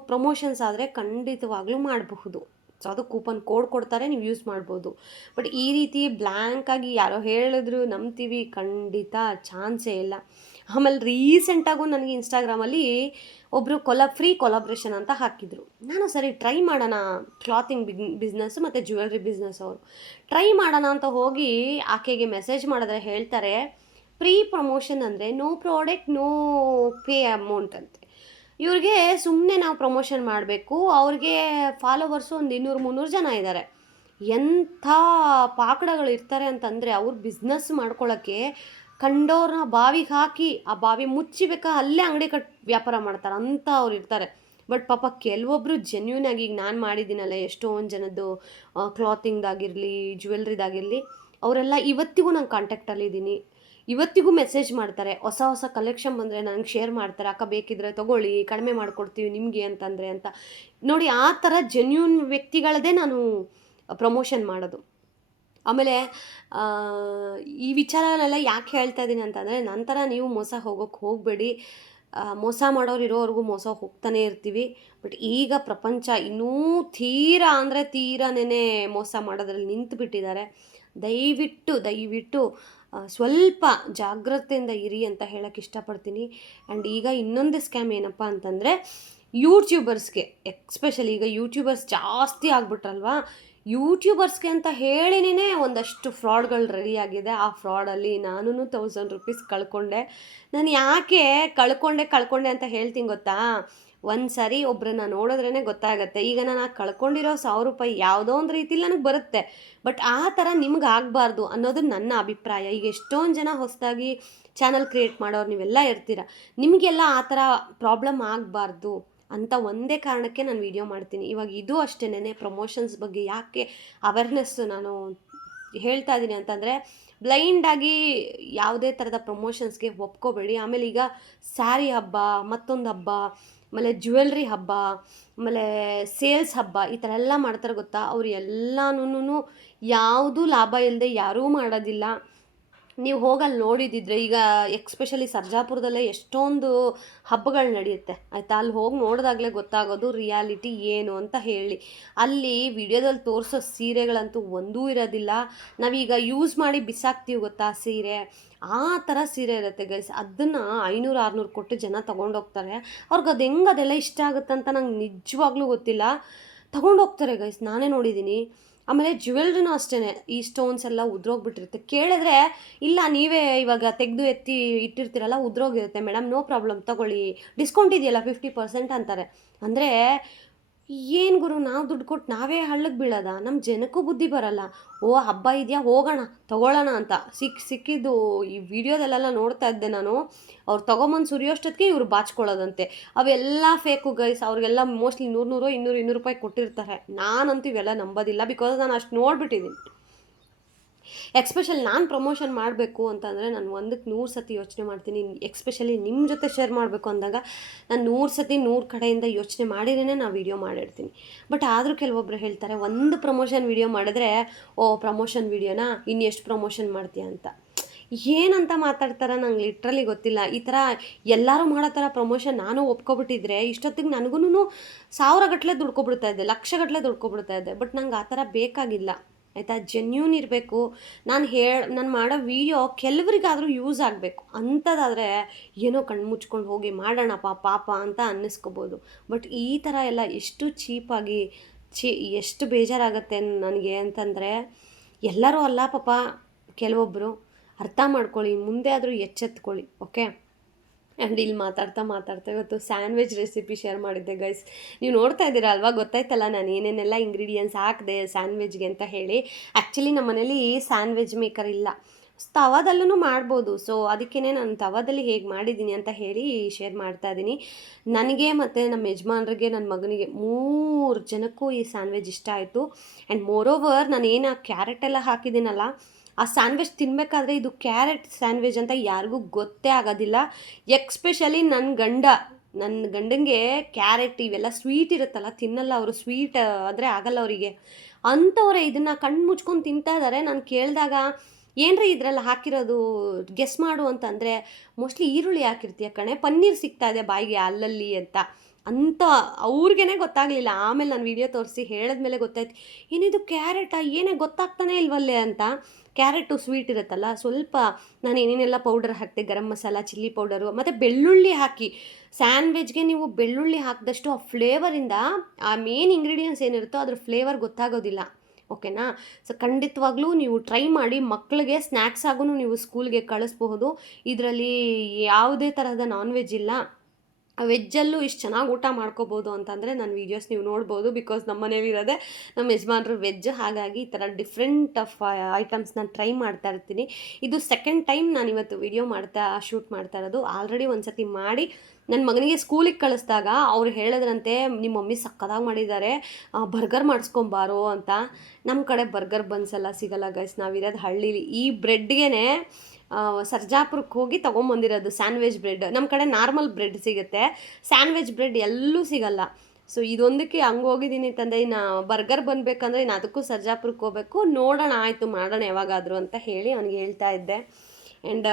ಪ್ರಮೋಷನ್ಸ್ ಆದರೆ ಖಂಡಿತವಾಗ್ಲೂ ಮಾಡಬಹುದು. ಸೊ ಅದು ಕೂಪನ್ ಕೋಡ್ ಕೊಡ್ತಾರೆ, ನೀವು ಯೂಸ್ ಮಾಡ್ಬೋದು. ಬಟ್ ಈ ರೀತಿ ಬ್ಲ್ಯಾಂಕಾಗಿ ಯಾರೋ ಹೇಳಿದ್ರು ನಂಬ್ತೀವಿ, ಖಂಡಿತ ಚಾನ್ಸೇ ಇಲ್ಲ. ಆಮೇಲೆ ರೀಸೆಂಟಾಗೂ ನನಗೆ ಇನ್ಸ್ಟಾಗ್ರಾಮಲ್ಲಿ ಒಬ್ಬರು ಫ್ರೀ ಕೊಲಾಬ್ರೇಷನ್ ಅಂತ ಹಾಕಿದರು. ನಾನು ಸರಿ ಟ್ರೈ ಮಾಡೋಣ, ಕ್ಲಾತಿಂಗ್ ಬಿಸ್ನೆಸ್ಸು ಮತ್ತು ಜ್ಯುವೆಲ್ರಿ ಬಿಸ್ನೆಸ್ ಅವರು ಟ್ರೈ ಮಾಡೋಣ ಅಂತ ಹೋಗಿ ಆಕೆಗೆ ಮೆಸೇಜ್ ಮಾಡಿದ್ರೆ ಹೇಳ್ತಾರೆ, ಪ್ರೀ ಪ್ರಮೋಷನ್ ಅಂದರೆ no product no pay amount ಅಂತೆ. ಇವ್ರಿಗೆ ಸುಮ್ಮನೆ ನಾವು ಪ್ರಮೋಷನ್ ಮಾಡಬೇಕು, ಅವ್ರಿಗೆ ಫಾಲೋವರ್ಸು ಒಂದು 200-300 ಜನ ಇದ್ದಾರೆ. ಎಂಥ ಪಾಕಡಗಳು ಇರ್ತಾರೆ ಅಂತಂದರೆ, ಅವ್ರು ಬಿಸ್ನೆಸ್ ಮಾಡ್ಕೊಳ್ಳೋಕ್ಕೆ ಕಂಡೋರನ್ನ ಬಾವಿಗೆ ಹಾಕಿ ಆ ಬಾವಿ ಮುಚ್ಚಿಬೇಕಾ ಅಲ್ಲೇ ಅಂಗಡಿ ವ್ಯಾಪಾರ ಮಾಡ್ತಾರೆ ಅಂತ ಅವ್ರು ಇರ್ತಾರೆ. ಬಟ್ ಪಾಪ ಕೆಲವೊಬ್ಬರು ಜೆನ್ಯೂನಾಗಿ, ಈಗ ನಾನು ಮಾಡಿದ್ದೀನಲ್ಲ ಎಷ್ಟೊಂದು ಜನದ್ದು ಕ್ಲಾತಿಂಗ್ದಾಗಿರಲಿ, ಜ್ಯುವೆಲ್ರಿದಾಗಿರಲಿ, ಅವರೆಲ್ಲ ಇವತ್ತಿಗೂ ನಾನು ಕಾಂಟ್ಯಾಕ್ಟಲ್ಲಿದ್ದೀನಿ. ಇವತ್ತಿಗೂ ಮೆಸೇಜ್ ಮಾಡ್ತಾರೆ, ಹೊಸ ಹೊಸ ಕಲೆಕ್ಷನ್ ಬಂದರೆ ನನಗೆ ಶೇರ್ ಮಾಡ್ತಾರೆ, ಅಕ್ಕ ಬೇಕಿದ್ರೆ ತೊಗೊಳ್ಳಿ, ಕಡಿಮೆ ಮಾಡಿಕೊಡ್ತೀವಿ ನಿಮಗೆ ಅಂತಂದರೆ ಅಂತ. ನೋಡಿ, ಆ ಥರ ಜೆನ್ಯೂನ್ ವ್ಯಕ್ತಿಗಳದೇ ನಾನು ಪ್ರಮೋಷನ್ ಮಾಡೋದು. ಆಮೇಲೆ ಈ ವಿಚಾರನೆಲ್ಲ ಯಾಕೆ ಹೇಳ್ತಾ ಇದ್ದೀನಿ ಅಂತಂದರೆ, ನಂತರ ನೀವು ಮೋಸ ಹೋಗೋಕ್ಕೆ ಹೋಗಬೇಡಿ. ಮೋಸ ಮಾಡೋರು ಇರೋವರೆಗೂ ಮೋಸ ಹೋಗ್ತಾನೆ ಇರ್ತೀವಿ. ಬಟ್ ಈಗ ಪ್ರಪಂಚ ಇನ್ನೂ ತೀರಾನೇ ಮೋಸ ಮಾಡೋದ್ರಲ್ಲಿ ನಿಂತುಬಿಟ್ಟಿದ್ದಾರೆ. ದಯವಿಟ್ಟು ಸ್ವಲ್ಪ ಜಾಗ್ರತೆಯಿಂದ ಇರಿ ಅಂತ ಹೇಳೋಕ್ಕೆ ಇಷ್ಟಪಡ್ತೀನಿ. ಆ್ಯಂಡ್ ಈಗ ಇನ್ನೊಂದು ಸ್ಕ್ಯಾಮ್ ಏನಪ್ಪ ಅಂತಂದರೆ, ಯೂಟ್ಯೂಬರ್ಸ್ಗೆ ಎಕ್ಸ್ಪೆಷಲಿ ಈಗ ಯೂಟ್ಯೂಬರ್ಸ್ ಜಾಸ್ತಿ ಆಗ್ಬಿಟ್ರಲ್ವಾ, ಯೂಟ್ಯೂಬರ್ಸ್ಗೆ ಅಂತ ಹೇಳಿನೇ ಒಂದಷ್ಟು ಫ್ರಾಡ್ಗಳು ರೆಡಿಯಾಗಿದೆ. ಆ ಫ್ರಾಡಲ್ಲಿ ನಾನು 1000 ರೂಪೀಸ್ ಕಳ್ಕೊಂಡೆ. ನಾನು ಯಾಕೆ ಕಳ್ಕೊಂಡೆ ಅಂತ ಹೇಳ್ತೀನಿ ಗೊತ್ತಾ? ಒಂದು ಸಾರಿ ಒಬ್ಬರನ್ನ ನೋಡಿದ್ರೇ ಗೊತ್ತಾಗುತ್ತೆ. ಈಗ ನಾನು ಕಳ್ಕೊಂಡಿರೋ 1000 ರೂಪಾಯಿ ಯಾವುದೋ ಒಂದು ರೀತಿಲಿ ನನಗೆ ಬರುತ್ತೆ. ಬಟ್ ಆ ಥರ ನಿಮ್ಗೆ ಆಗಬಾರ್ದು ಅನ್ನೋದು ನನ್ನ ಅಭಿಪ್ರಾಯ. ಈಗ ಎಷ್ಟೊಂದು ಜನ ಹೊಸದಾಗಿ ಚಾನಲ್ ಕ್ರಿಯೇಟ್ ಮಾಡೋರು ನೀವೆಲ್ಲ ಇರ್ತೀರ, ನಿಮಗೆಲ್ಲ ಆ ಥರ ಪ್ರಾಬ್ಲಮ್ ಆಗಬಾರ್ದು ಅಂತ ಒಂದೇ ಕಾರಣಕ್ಕೆ ನಾನು ವಿಡಿಯೋ ಮಾಡ್ತೀನಿ. ಇವಾಗ ಇದು ಅಷ್ಟೇನೆ, ಪ್ರಮೋಷನ್ಸ್ ಬಗ್ಗೆ ಯಾಕೆ ಅವೇರ್ನೆಸ್ಸು ನಾನು ಹೇಳ್ತಾ ಇದ್ದೀನಿ ಅಂತಂದರೆ, ಬ್ಲೈಂಡಾಗಿ ಯಾವುದೇ ಥರದ ಪ್ರಮೋಷನ್ಸ್ಗೆ ಒಪ್ಕೋಬೇಡಿ. ಆಮೇಲೆ ಈಗ ಸ್ಯಾರಿ ಹಬ್ಬ, ಮತ್ತೊಂದು ಹಬ್ಬ, ಆಮೇಲೆ ಜ್ಯುವೆಲ್ರಿ ಹಬ್ಬ, ಆಮೇಲೆ ಸೇಲ್ಸ್ ಹಬ್ಬ, ಈ ಥರ ಎಲ್ಲ ಮಾಡ್ತಾರೆ ಗೊತ್ತಾ. ಅವ್ರು ಎಲ್ಲನೂ ಯಾವುದೂ ಲಾಭ ಇಲ್ಲದೆ ಯಾರೂ ಮಾಡೋದಿಲ್ಲ. ನೀವು ಹೋಗಲ್ಲಿ ನೋಡಿದ್ದಿದ್ರೆ, ಈಗ ಎಕ್ಸ್ಪೆಷಲಿ ಸರ್ಜಾಪುರದಲ್ಲೇ ಎಷ್ಟೊಂದು ಹಬ್ಬಗಳು ನಡೆಯುತ್ತೆ ಆಯಿತಾ. ಅಲ್ಲಿ ಹೋಗಿ ನೋಡಿದಾಗಲೇ ಗೊತ್ತಾಗೋದು ರಿಯಾಲಿಟಿ ಏನು ಅಂತ ಹೇಳಿ. ಅಲ್ಲಿ ವಿಡಿಯೋದಲ್ಲಿ ತೋರಿಸೋ ಸೀರೆಗಳಂತೂ ಒಂದೂ ಇರೋದಿಲ್ಲ. ನಾವೀಗ ಯೂಸ್ ಮಾಡಿ ಬಿಸಾಕ್ತೀವಿ ಗೊತ್ತಾ ಸೀರೆ, ಆ ಥರ ಸೀರೆ ಇರುತ್ತೆ ಗೈಸ್. ಅದನ್ನು 500-600 ಕೊಟ್ಟು ಜನ ತೊಗೊಂಡೋಗ್ತಾರೆ. ಅವ್ರಿಗೆ ಅದೆಲ್ಲ ಇಷ್ಟ ಆಗುತ್ತಂತ ನಂಗೆ ನಿಜವಾಗ್ಲೂ ಗೊತ್ತಿಲ್ಲ, ತೊಗೊಂಡೋಗ್ತಾರೆ ಗೈಸ್. ನಾನೇ ನೋಡಿದ್ದೀನಿ. ಆಮೇಲೆ ಜ್ಯುವೆಲ್ರಿನೂ ಅಷ್ಟೇ, ಈ ಸ್ಟೋನ್ಸ್ ಎಲ್ಲ ಉದ್ರೋಗ್ಬಿಟ್ಟಿರುತ್ತೆ. ಕೇಳಿದ್ರೆ ಇಲ್ಲ ನೀವೇ ಇವಾಗ ತೆಗೆದು ಎತ್ತಿ ಇಟ್ಟಿರ್ತೀರಲ್ಲ, ಉದ್ರೋಗಿರುತ್ತೆ ಮೇಡಮ್, ನೋ ಪ್ರಾಬ್ಲಮ್ ತಗೊಳ್ಳಿ, ಡಿಸ್ಕೌಂಟ್ ಇದೆಯಲ್ಲ 50% ಅಂತಾರೆ. ಅಂದರೆ ಏನು ಗುರು, ನಾವು ದುಡ್ಡು ಕೊಟ್ಟು ನಾವೇ ಹಳ್ಳಕ್ಕೆ ಬೀಳೋದ? ನಮ್ಮ ಜನಕ್ಕೂ ಬುದ್ಧಿ ಬರಲ್ಲ. ಓ ಹಬ್ಬ ಇದೆಯಾ ಹೋಗೋಣ ತೊಗೊಳ್ಳೋಣ ಅಂತ ಸಿಕ್ಕಿದ್ದು ಈ ವಿಡಿಯೋದಲ್ಲೆಲ್ಲ ನೋಡ್ತಾ ಇದ್ದೆ ನಾನು. ಅವ್ರು ತೊಗೊಂಬಂದು ಸುರಿಯೋಷ್ಟೊತ್ತಿಗೆ ಇವ್ರು ಬಾಚ್ಕೊಳ್ಳೋದಂತೆ. ಅವೆಲ್ಲ ಫೇಕು ಗೈಸ್. ಅವ್ರಿಗೆಲ್ಲ ಮೋಸ್ಟ್ಲಿ 100 ರೂಪಾಯಿ ಕೊಟ್ಟಿರ್ತಾರೆ. ನಾನಂತೂ ಇವೆಲ್ಲ ನಂಬೋದಿಲ್ಲ, ಬಿಕಾಸ್ ನಾನು ಅಷ್ಟು ನೋಡ್ಬಿಟ್ಟಿದ್ದೀನಿ. ಎಕ್ಸ್ಪೆಷಲಿ ನಾನು ಪ್ರಮೋಷನ್ ಮಾಡಬೇಕು ಅಂತಂದರೆ ನಾನು ಒಂದಕ್ಕೆ 100 ಸತಿ ಯೋಚನೆ ಮಾಡ್ತೀನಿ. ಎಕ್ಸ್ಪೆಷಲಿ ನಿಮ್ಮ ಜೊತೆ ಶೇರ್ ಮಾಡಬೇಕು ಅಂದಾಗ ನಾನು 100 ಸತಿ 100 ಕಡೆಯಿಂದ ಯೋಚನೆ ಮಾಡಿರೇ ನಾನು ವೀಡಿಯೋ ಮಾಡಿರ್ತೀನಿ. ಬಟ್ ಆದರೂ ಕೆಲವೊಬ್ಬರು ಹೇಳ್ತಾರೆ, ಒಂದು ಪ್ರಮೋಷನ್ ವೀಡಿಯೋ ಮಾಡಿದ್ರೆ ಓ ಪ್ರಮೋಷನ್ ವೀಡಿಯೋನಾ ಇನ್ನೆಷ್ಟು ಪ್ರಮೋಷನ್ ಮಾಡ್ತೀಯ ಅಂತ. ಏನಂತ ಮಾತಾಡ್ತಾರೆ ನಂಗೆ ಲಿಟ್ರಲಿ ಗೊತ್ತಿಲ್ಲ. ಈ ಥರ ಎಲ್ಲರೂ ಮಾಡೋ ಥರ ಪ್ರಮೋಷನ್ ನಾನು ಒಪ್ಕೊಬಿಟ್ಟಿದ್ರೆ ಇಷ್ಟೊತ್ತಿಗೆ ನನಗೂ 1000 ಗಟ್ಟಲೆ ದುಡ್ಕೊಬಿಡ್ತಾ ಇದ್ದೆ, ಲಕ್ಷಗಟ್ಟಲೆ ದುಡ್ಕೊಬಿಡ್ತಾ ಇದ್ದೆ. ಬಟ್ ನಂಗೆ ಆ ಥರ ಬೇಕಾಗಿಲ್ಲ ಆಯಿತಾ. ಜೆನ್ಯೂನ್ ಇರಬೇಕು. ನಾನು ಮಾಡೋ ವೀಡಿಯೋ ಕೆಲವರಿಗಾದರೂ ಯೂಸ್ ಆಗಬೇಕು. ಅಂಥದ್ದಾದರೆ ಏನೋ ಕಣ್ಣು ಮುಚ್ಕೊಂಡು ಹೋಗಿ ಮಾಡೋಣಪ್ಪ ಪಾಪ ಅಂತ ಅನ್ನಿಸ್ಕೋಬೋದು. ಬಟ್ ಈ ಥರ ಎಲ್ಲ ಎಷ್ಟು ಚೀಪಾಗಿ ಎಷ್ಟು ಬೇಜಾರಾಗುತ್ತೆ ನನಗೆ ಅಂತಂದರೆ, ಎಲ್ಲರೂ ಅಲ್ಲ ಪಾಪ, ಕೆಲವೊಬ್ಬರು ಅರ್ಥ ಮಾಡ್ಕೊಳ್ಳಿ, ಮುಂದೆ ಆದರೂ ಎಚ್ಚೆತ್ಕೊಳ್ಳಿ. ಓಕೆ. ಆ್ಯಂಡ್ ಇಲ್ಲಿ ಮಾತಾಡ್ತಾ ಇವತ್ತು ಸ್ಯಾಂಡ್ವಿಚ್ ರೆಸಿಪಿ ಶೇರ್ ಮಾಡಿದ್ದೆ ಗೈಸ್. ನೀವು ನೋಡ್ತಾ ಇದ್ದೀರಾ ಅಲ್ವಾ, ಗೊತ್ತಾಯ್ತಲ್ಲ ನಾನು ಏನೇನೆಲ್ಲ ಇಂಗ್ರೀಡಿಯೆಂಟ್ಸ್ ಹಾಕಿದೆ ಸ್ಯಾಂಡ್ವಿಚ್ಗೆ ಅಂತ ಹೇಳಿ. ಆ್ಯಕ್ಚುಲಿ ನಮ್ಮ ಮನೇಲಿ ಸ್ಯಾಂಡ್ವಿಚ್ ಮೇಕರ್ ಇಲ್ಲ, ತವಾದಲ್ಲೂ ಮಾಡ್ಬೋದು. ಸೊ ಅದಕ್ಕೇ ನಾನು ತವಾದಲ್ಲಿ ಹೇಗೆ ಮಾಡಿದ್ದೀನಿ ಅಂತ ಹೇಳಿ ಶೇರ್ ಮಾಡ್ತಾ ಇದ್ದೀನಿ. ನನಗೆ ಮತ್ತು ನಮ್ಮ ಯಜಮಾನ್ರಿಗೆ, ನನ್ನ ಮಗನಿಗೆ 3 ಜನಕ್ಕೂ ಈ ಸ್ಯಾಂಡ್ವಿಚ್ ಇಷ್ಟ ಆಯಿತು. ಆ್ಯಂಡ್ ಮೋರೋವರ್ ನಾನು ಏನು ಕ್ಯಾರೆಟ್ ಎಲ್ಲ ಹಾಕಿದ್ದೀನಲ್ಲ, ಆ ಸ್ಯಾಂಡ್ವಿಚ್ ತಿನ್ನಬೇಕಾದ್ರೆ ಇದು ಕ್ಯಾರೆಟ್ ಸ್ಯಾಂಡ್ವಿಚ್ ಅಂತ ಯಾರಿಗೂ ಗೊತ್ತೇ ಆಗೋದಿಲ್ಲ. ಎಕ್ಸ್ಪೆಷಲಿ ನನ್ನ ಗಂಡಂಗೆ ಕ್ಯಾರೆಟ್ ಇವೆಲ್ಲ ಸ್ವೀಟ್ ಇರುತ್ತಲ್ಲ ತಿನ್ನಲ್ಲ ಅವರು. ಸ್ವೀಟ್ ಆದರೆ ಆಗಲ್ಲ ಅವರಿಗೆ. ಅಂಥವ್ರೆ ಇದನ್ನು ಕಣ್ಣು ಮುಚ್ಕೊಂಡು ತಿಂತಾ ಇದ್ದಾರೆ. ನಾನು ಕೇಳಿದಾಗ ಏನ್ರಿ ಇದರೆಲ್ಲ ಹಾಕಿರೋದು ಗೆಸ್ ಮಾಡು ಅಂತಂದರೆ, ಮೋಸ್ಟ್ಲಿ ಈರುಳ್ಳಿ ಹಾಕಿರ್ತೀಯ ಕಣೆ, ಪನ್ನೀರ್ ಸಿಗ್ತಾ ಇದೆ ಬಾಯಿಗೆ ಅಲ್ಲಲ್ಲಿ ಅಂತ ಅವ್ರಿಗೇ ಗೊತ್ತಾಗಲಿಲ್ಲ. ಆಮೇಲೆ ನಾನು ವೀಡಿಯೋ ತೋರಿಸಿ ಹೇಳಿದ್ಮೇಲೆ ಗೊತ್ತಾಯ್ತು, ಏನಿದು ಕ್ಯಾರೆಟಾ, ಏನೇ ಗೊತ್ತಾಗ್ತಾನೆ ಇಲ್ವಲ್ಲೇ ಅಂತ. ಕ್ಯಾರೆಟು ಸ್ವೀಟ್ ಇರುತ್ತಲ್ಲ, ಸ್ವಲ್ಪ ನಾನು ಏನೇನೆಲ್ಲ ಪೌಡರ್ ಹಾಕಿದೆ, ಗರಂ ಮಸಾಲ, ಚಿಲ್ಲಿ ಪೌಡರು ಮತ್ತು ಬೆಳ್ಳುಳ್ಳಿ ಹಾಕಿ. ಸ್ಯಾಂಡ್ವಿಚ್ಗೆ ನೀವು ಬೆಳ್ಳುಳ್ಳಿ ಹಾಕಿದಷ್ಟು ಆ ಫ್ಲೇವರಿಂದ ಆ ಮೇನ್ ಇಂಗ್ರೀಡಿಯೆಂಟ್ಸ್ ಏನಿರುತ್ತೋ ಅದ್ರ ಫ್ಲೇವರ್ ಗೊತ್ತಾಗೋದಿಲ್ಲ. ಓಕೆನಾ. ಸೊ ಖಂಡಿತವಾಗ್ಲೂ ನೀವು ಟ್ರೈ ಮಾಡಿ. ಮಕ್ಕಳಿಗೆ ಸ್ನ್ಯಾಕ್ಸ್ ಆಗೂ ನೀವು ಸ್ಕೂಲ್ಗೆ ಕಳಿಸ್ಬಹುದು. ಇದರಲ್ಲಿ ಯಾವುದೇ ತರಹದ ನಾನ್ ವೆಜ್ ಇಲ್ಲ. ವೆಜ್ಜಲ್ಲೂ ಇಷ್ಟು ಚೆನ್ನಾಗಿ ಊಟ ಮಾಡ್ಕೋಬೋದು ಅಂತಂದರೆ ನನ್ನ ವೀಡಿಯೋಸ್ ನೀವು ನೋಡ್ಬೋದು. ಬಿಕಾಸ್ ನಮ್ಮ ಮನೇಲಿರೋದೆ ನಮ್ಮ ಯಜಮಾನ್ರು ವೆಜ್, ಹಾಗಾಗಿ ಈ ಥರ ಡಿಫ್ರೆಂಟ್ ಐಟಮ್ಸ್ ನಾನು ಟ್ರೈ ಮಾಡ್ತಾ ಇರ್ತೀನಿ. ಇದು ಸೆಕೆಂಡ್ ಟೈಮ್ ನಾನು ಇವತ್ತು ವೀಡಿಯೋ ಶೂಟ್ ಮಾಡ್ತಾ ಇರೋದು. ಆಲ್ರೆಡಿ ಒಂದು ಸತಿ ಮಾಡಿ ನನ್ನ ಮಗನಿಗೆ ಸ್ಕೂಲಿಗೆ ಕಳಿಸ್ದಾಗ ಅವ್ರು ಹೇಳಿದ್ರಂತೆ, ನಿಮ್ಮ ಮಮ್ಮಿ ಸಕ್ಕದಾಗಿ ಮಾಡಿದ್ದಾರೆ, ಬರ್ಗರ್ ಮಾಡಿಸ್ಕೊಂಬಾರೋ ಅಂತ. ನಮ್ಮ ಕಡೆ ಬರ್ಗರ್ ಬನ್ಸೆಲ್ಲ ಸಿಗಲ್ಲ ಗೈಸ್, ನಾವಿರೋದು ಹಳ್ಳೀಲಿ. ಈ ಬ್ರೆಡ್ಗೆ ಸರ್ಜಾಪುರಕ್ಕೆ ಹೋಗಿ ತೊಗೊಂಬಂದಿರೋದು ಸ್ಯಾಂಡ್ವಿಚ್ ಬ್ರೆಡ್. ನಮ್ಮ ಕಡೆ ನಾರ್ಮಲ್ ಬ್ರೆಡ್ ಸಿಗುತ್ತೆ, ಸ್ಯಾಂಡ್ವಿಚ್ ಬ್ರೆಡ್ ಎಲ್ಲೂ ಸಿಗಲ್ಲ. ಸೊ ಇದೊಂದಕ್ಕೆ ಹಂಗೆ ಹೋಗಿದ್ದೀನಿ ತಂದೆ. ಇನ್ನು ಬರ್ಗರ್ ಬಂದಬೇಕಂದ್ರೆ ಇನ್ನು ಅದಕ್ಕೂ ಸರ್ಜಾಪುರಕ್ಕೆ ಹೋಗಬೇಕು. ನೋಡೋಣ, ಆಯಿತು ಮಾಡೋಣ ಯಾವಾಗಾದರೂ ಅಂತ ಹೇಳಿ ಅವನಿಗೆ ಹೇಳ್ತಾ ಇದ್ದೆ. ಆ್ಯಂಡ್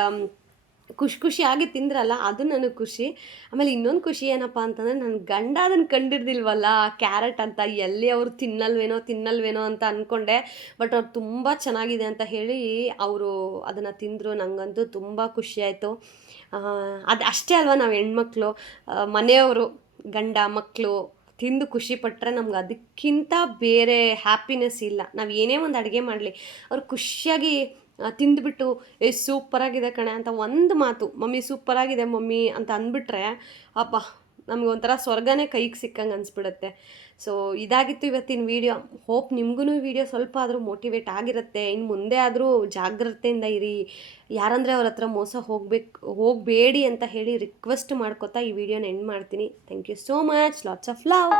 ಖುಷಿಯಾಗಿ ತಿಂದ್ರಲ್ಲ, ಅದು ನನಗೆ ಖುಷಿ. ಆಮೇಲೆ ಇನ್ನೊಂದು ಖುಷಿ ಏನಪ್ಪ ಅಂತಂದರೆ, ನನ್ನ ಗಂಡ ಅದನ್ನು ಕಂಡಿಡ್ದಿಲ್ವಲ್ಲ ಕ್ಯಾರೆಟ್ ಅಂತ. ಎಲ್ಲಿ ಅವರು ತಿನ್ನಲ್ವೇನೋ ಅಂತ ಅಂದ್ಕೊಂಡೆ. ಬಟ್ ಅವ್ರು ತುಂಬ ಚೆನ್ನಾಗಿದೆ ಅಂತ ಹೇಳಿ ಅವರು ಅದನ್ನು ತಿಂದರು. ನನಗಂತೂ ತುಂಬ ಖುಷಿಯಾಯಿತು. ಅದು ಅಷ್ಟೇ ಅಲ್ವಾ, ನಾವು ಹೆಣ್ಮಕ್ಳು ಮನೆಯವರು ಗಂಡ ಮಕ್ಕಳು ತಿಂದು ಖುಷಿಪಟ್ಟರೆ ನಮ್ಗೆ ಅದಕ್ಕಿಂತ ಬೇರೆ ಹ್ಯಾಪಿನೆಸ್ ಇಲ್ಲ. ನಾವು ಏನೇ ಒಂದು ಅಡುಗೆ ಮಾಡಲಿ ಅವ್ರು ಖುಷಿಯಾಗಿ ತಿಂದುಬಿಟ್ಟು ಸೂಪರಾಗಿದೆ ಕಣೆ ಅಂತ ಒಂದು ಮಾತು, ಮಮ್ಮಿ ಸೂಪರಾಗಿದೆ ಮಮ್ಮಿ ಅಂತ ಅಂದ್ಬಿಟ್ರೆ ಅಪ್ಪ ನಮಗೊಂಥರ ಸ್ವರ್ಗನೇ ಕೈಗೆ ಸಿಕ್ಕಂಗೆ ಅನಿಸ್ಬಿಡುತ್ತೆ. ಸೊ ಇದಾಗಿತ್ತು ಇವತ್ತಿನ ವೀಡಿಯೋ. ಹೋಪ್ ನಿಮಗೂ ವೀಡಿಯೋ ಸ್ವಲ್ಪ ಆದರೂ ಮೋಟಿವೇಟ್ ಆಗಿರುತ್ತೆ. ಇನ್ನು ಮುಂದೆ ಆದರೂ ಜಾಗ್ರತೆಯಿಂದ ಇರಿ. ಯಾರಂದರೆ ಅವ್ರ ಹತ್ರ ಮೋಸ ಹೋಗಬೇಡಿ ಅಂತ ಹೇಳಿ ರಿಕ್ವೆಸ್ಟ್ ಮಾಡ್ಕೊತಾ ಈ ವಿಡಿಯೋನ ಎಂಡ್ ಮಾಡ್ತೀನಿ. Thank you so much. Lots of love.